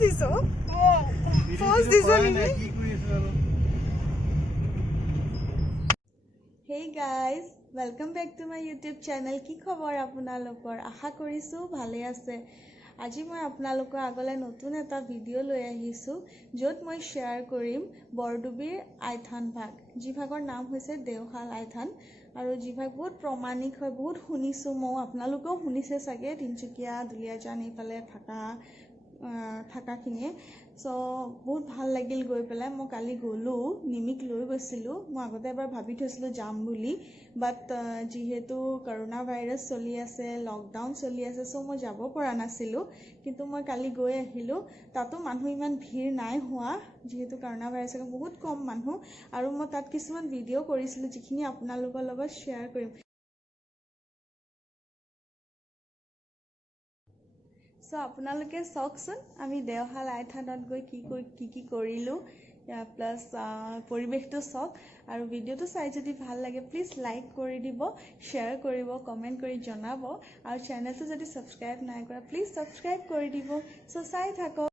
দিছো পজ দিছো নেকি Hey guys, welcome back to my YouTube channel. কি খবৰ আপোনালোকৰ? আশা কৰিছো ভালে আছে। আজি মই আপোনালোকৰ আগলৈ নতুন এটা ভিডিঅ' লৈ আহিছো য'ত মই শ্বেয়াৰ কৰিম বৰডুবিৰ আইথান ভাগ। যি ভাগৰ নাম হৈছে দেওশাল আইথান আৰু যি ভাগ বহুত প্ৰমাণিক হয়, বহুত শুনিছো মই, আপোনালোকেও শুনিছে চাগে তিনচুকীয়া দুলিয়াজান এইফালে থাকাখিনিয়ে। সো বহুত ভাল লাগিল গৈ পেলাই। মই কালি গ'লোঁ, নিমিক লৈ গৈছিলোঁ। মই আগতে এবাৰ ভাবি থৈছিলোঁ যাম বুলি, বাট যিহেতু কৰোণা ভাইৰাছ চলি আছে, লকডাউন চলি আছে, সো মই যাব পৰা নাছিলোঁ। কিন্তু মই কালি গৈ আহিলোঁ। তাতো মানুহ ইমান ভিৰ নাই হোৱা, যিহেতু কৰোণা ভাইৰাছৰ বহুত কম মানুহ। আৰু মই তাত কিছুমান ভিডিঅ' কৰিছিলোঁ যিখিনি আপোনালোকৰ লগত শ্বেয়াৰ কৰিম। সো আপোনালোকে চাওকচোন আমি দেওশাল আইথানত গৈ কি কৰিলোঁ, প্লাছ পৰিৱেশটো চাওক। আৰু ভিডিঅ'টো চাই যদি ভাল লাগে প্লিজ লাইক কৰি দিব, শ্বেয়াৰ কৰিব, কমেণ্ট কৰি জনাব। আৰু চেনেলটো যদি ছাবস্ক্ৰাইব নাই কৰা প্লিজ ছাবস্ক্ৰাইব কৰি দিব। সো চাই থাকক।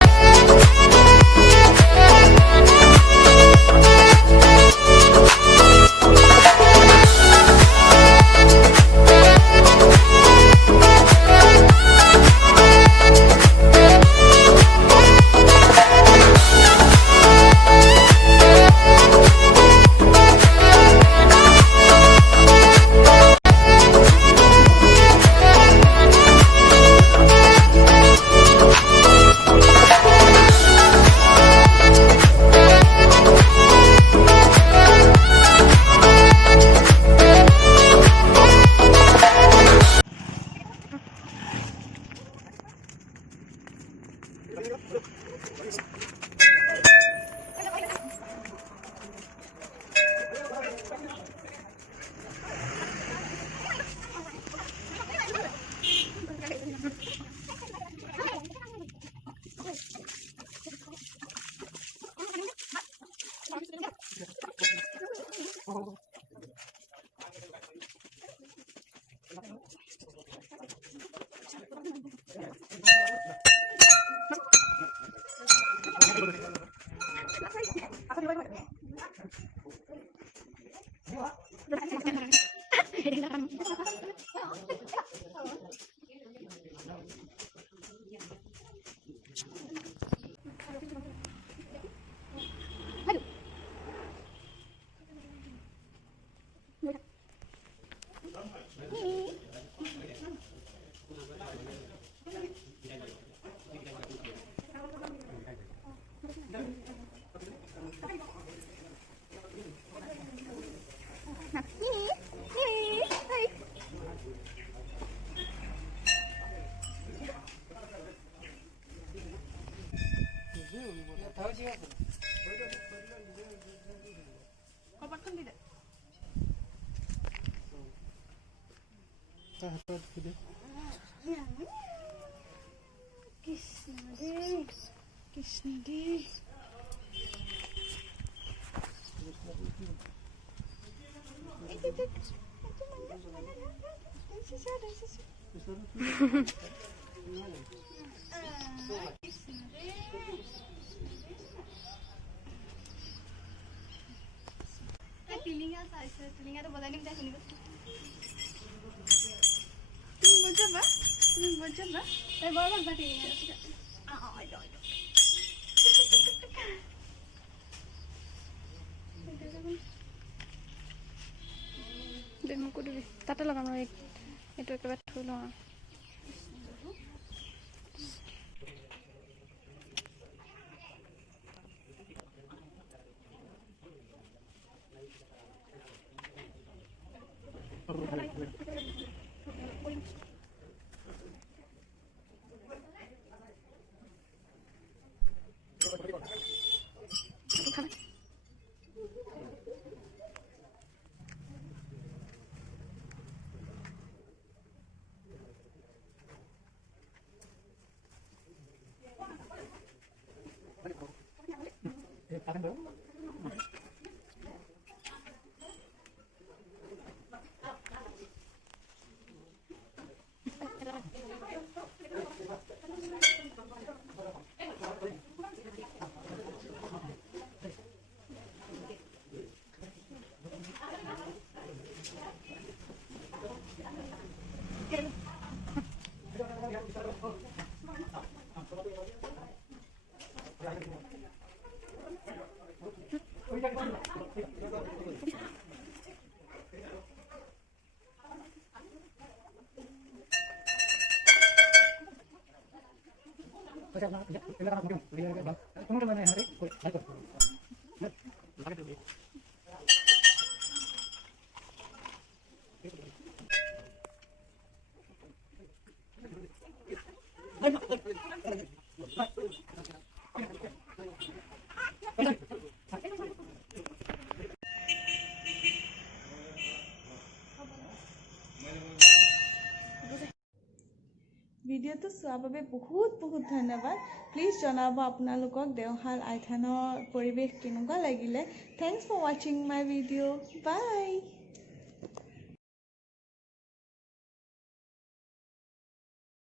কৃষ্ণ দে টিলিঙাটো বজাই দিম, তাই শুনিব। তুমি বজাবা, তাই বৰ ভাল পায় টিলিঙাটো। মোকো দিবি, তাতে লগাম আৰু এইটো একেবাৰে থৈ লওঁ আৰু। ভিডিঅ'টো চোৱাৰ বাবে বহুত বহুত ধন্যবাদ। প্লিজ জনাব আপোনালোকক দেওশাল আই থানৰ পৰিৱেশ কেনেকুৱা লাগিলে। থেংকছ ফৰ ৱাচিং মাই ভিডিঅ'। বাই।